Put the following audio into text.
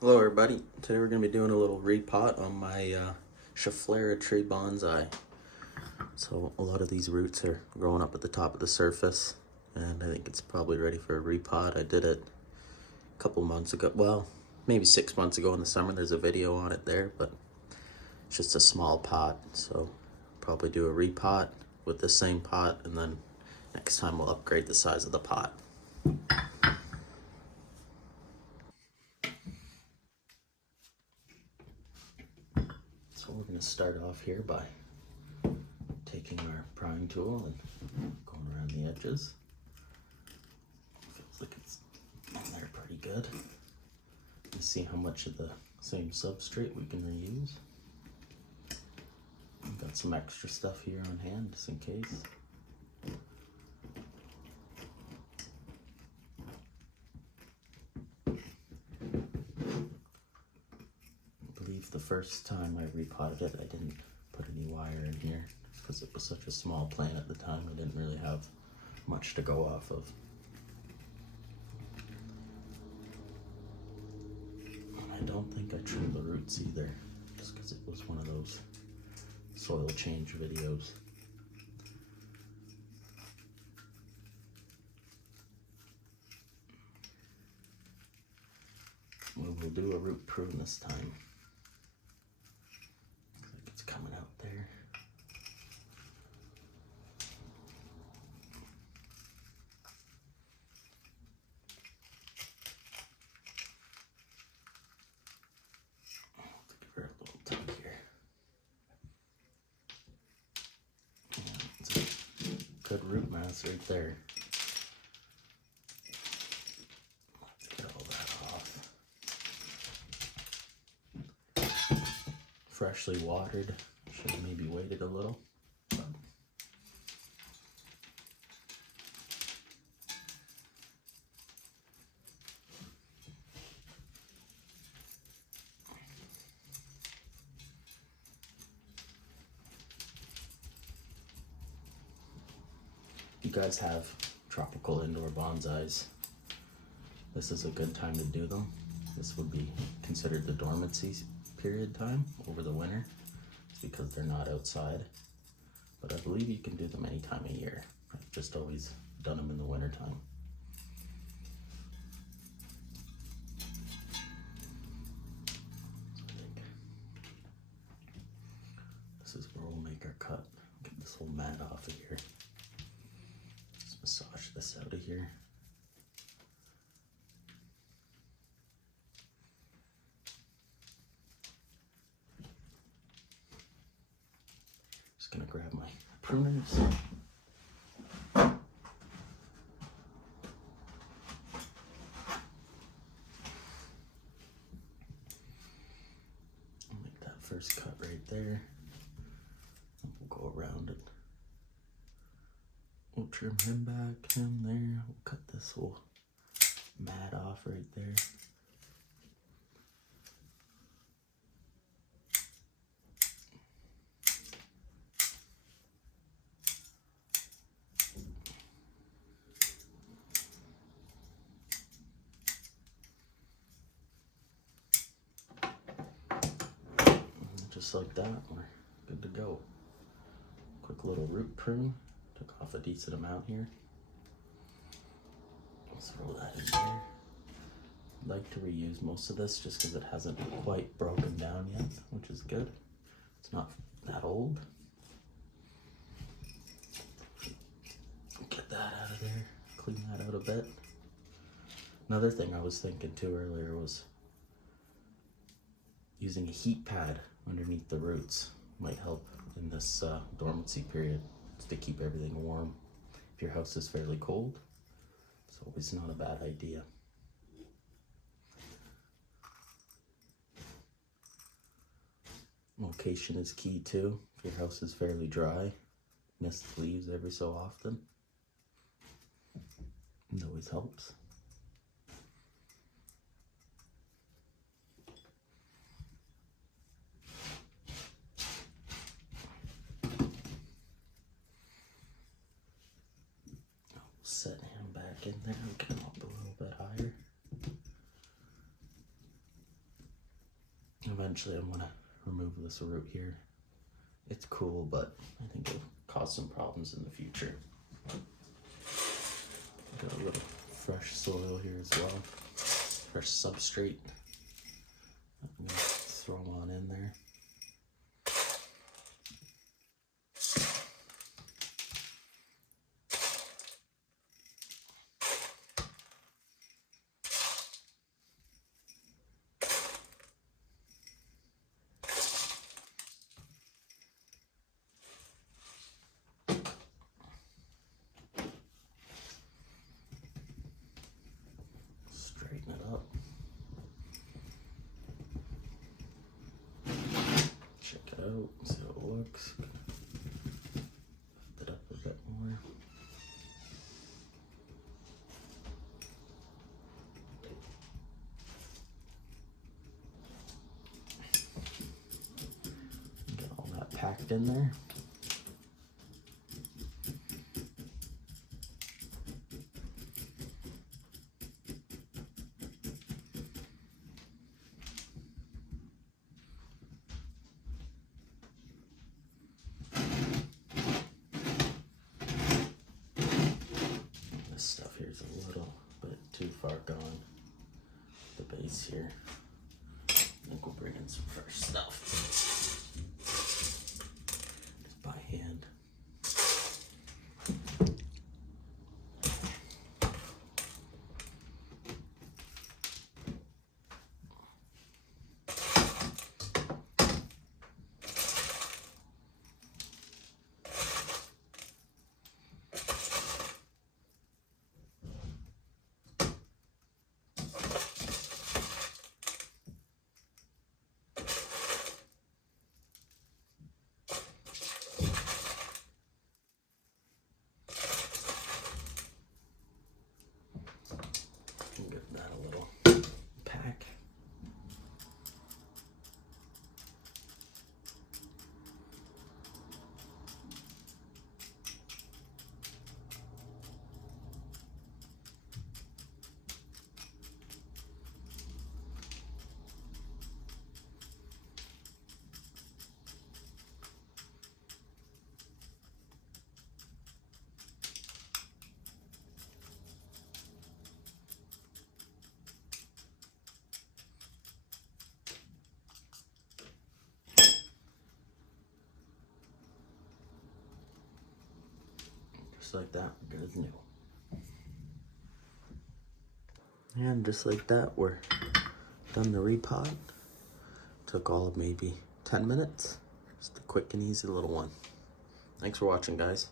Hello everybody, today we're going to be doing a little repot on my Shefflera tree bonsai. So a lot of these roots are growing up at the top of the surface and I think it's probably ready for a repot. I did it a couple months ago, well maybe 6 months ago in the summer. There's a video on it there, but it's just a small pot, so probably do a repot with the same pot and then next time we'll upgrade the size of the pot. So we're going to start off here by taking our prying tool and going around the edges. Feels like it's in there pretty good. You see how much of the same substrate we can reuse. I've got some extra stuff here on hand just in case. I believe the first time I repotted it, I didn't put any wire in here just because it was such a small plant at the time. I didn't really have much to go off of. And I don't think I trimmed the roots either, just because it was one of those soil change videos. We will do a root prune this time. Looks like it's coming out there. Give her a little tug here. Yeah, it's a good root mass right there. Get all that off. Freshly watered. Should have maybe waited a little. If you guys have tropical indoor bonsais, this is a good time to do them. This would be considered the dormancy period time over the winter. It's because they're not outside. But I believe you can do them any time of year. I've just always done them in the winter time. So I think this is where we'll make our cut. Get this whole mat off of here. Just massage this out of here. Just gonna grab my pruners. I'll make that first cut right there. We'll go around it. We'll trim him back, him there. We'll cut this whole mat off right there. Just like that, we're good to go. Quick little root prune. Took off a decent amount here. Let's throw that in there. I'd like to reuse most of this just because it hasn't quite broken down yet, which is good. It's not that old. Get that out of there. Clean that out a bit. Another thing I was thinking too earlier was using a heat pad underneath the roots. Might help in this dormancy period, just to keep everything warm. If your house is fairly cold, it's always not a bad idea. Location is key too. If your house is fairly dry, mist leaves every so often. It always helps. Set him back in there and get him up a little bit higher. Eventually I'm gonna remove this root here. It's cool, but I think it'll cause some problems in the future. Got a little fresh soil here as well. Fresh substrate. I'm gonna throw them on in there. Straighten it up. Check it out, see how it looks. Lift it up a bit more. Get all that packed in there. This stuff here is a little bit too far gone. The base here. I think we'll bring in some fresh stuff. Just by hand. Give that a little pack. Just like that, good as new. And just like that, we're done the repot. Took all of maybe 10 minutes. Just a quick and easy little one. Thanks for watching, guys.